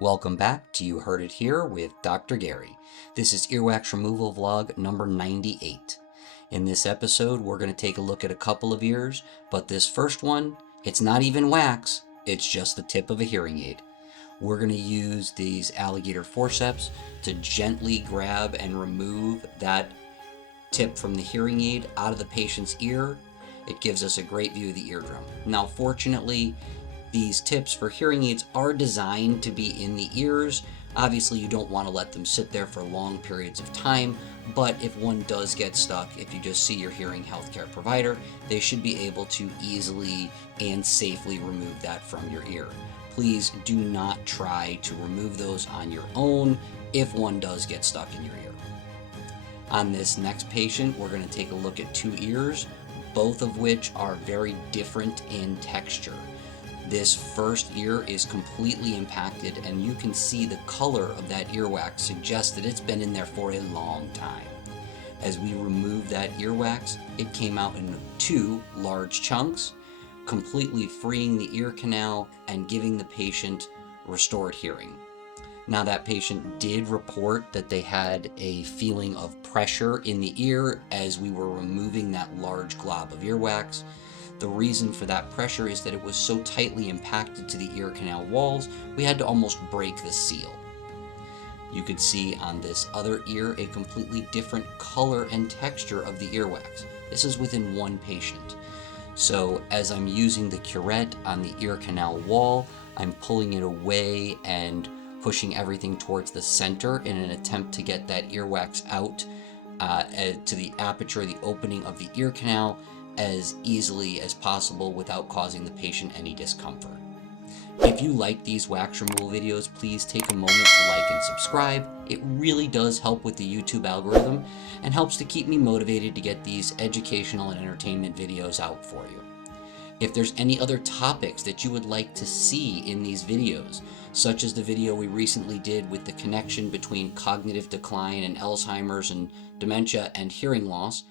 Welcome back to You Heard It Here with Dr. Gary. This is earwax removal vlog number 98. In this episode, we're going to take a look at a couple of ears, but this first one, it's not even wax, it's just the tip of a hearing aid. We're going to use these alligator forceps to gently grab and remove that tip from the hearing aid out of the patient's ear. It gives us a great view of the eardrum. Now, fortunately, these tips for hearing aids are designed to be in the ears. Obviously, you don't want to let them sit there for long periods of time, but if one does get stuck, if you just see your hearing healthcare provider, they should be able to easily and safely remove that from your ear. Please do not try to remove those on your own if one does get stuck in your ear. On this next patient, we're going to take a look at two ears, both of which are very different in texture. This first ear is completely impacted, and you can see the color of that earwax suggests that it's been in there for a long time. As we remove that earwax, it came out in two large chunks, completely freeing the ear canal and giving the patient restored hearing. Now, that patient did report that they had a feeling of pressure in the ear as we were removing that large glob of earwax. The reason for that pressure is that it was so tightly impacted to the ear canal walls, we had to almost break the seal. You could see on this other ear a completely different color and texture of the earwax. This is within one patient. So as I'm using the curette on the ear canal wall, I'm pulling it away and pushing everything towards the center in an attempt to get that earwax out to the aperture, the opening of the ear canal, as easily as possible without causing the patient any discomfort. If you like these wax removal videos, please take a moment to like and subscribe. It really does help with the YouTube algorithm and helps to keep me motivated to get these educational and entertainment videos out for you. If there's any other topics that you would like to see in these videos, such as the video we recently did with the connection between cognitive decline and Alzheimer's and dementia and hearing loss,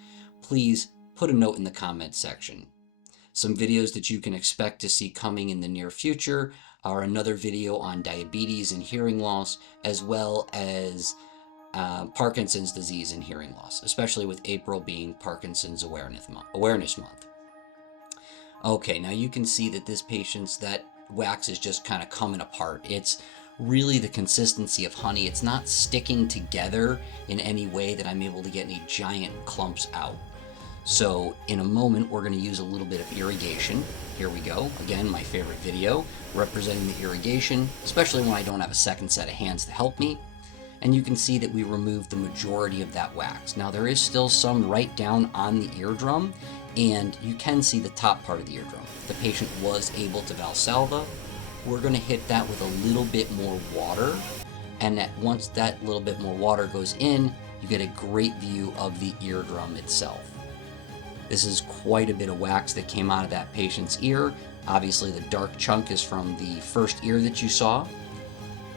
please put a note in the comments section. Some videos that you can expect to see coming in the near future are another video on diabetes and hearing loss, as well as Parkinson's disease and hearing loss, especially with April being Parkinson's Awareness Month. Okay, now you can see that this patient's, that wax is just kind of coming apart. It's really the consistency of honey. It's not sticking together in any way that I'm able to get any giant clumps out. So in a moment, we're going to use a little bit of irrigation. Here we go. Again, my favorite video, representing the irrigation, especially when I don't have a second set of hands to help me. And you can see that we removed the majority of that wax. Now, there is still some right down on the eardrum, and you can see the top part of the eardrum. The patient was able to Valsalva. We're going to hit that with a little bit more water, and once that little bit more water goes in, you get a great view of the eardrum itself. This is quite a bit of wax that came out of that patient's ear. Obviously, the dark chunk is from the first ear that you saw.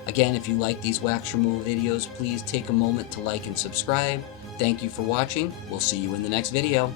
Again, if you like these wax removal videos, please take a moment to like and subscribe. Thank you for watching. We'll see you in the next video.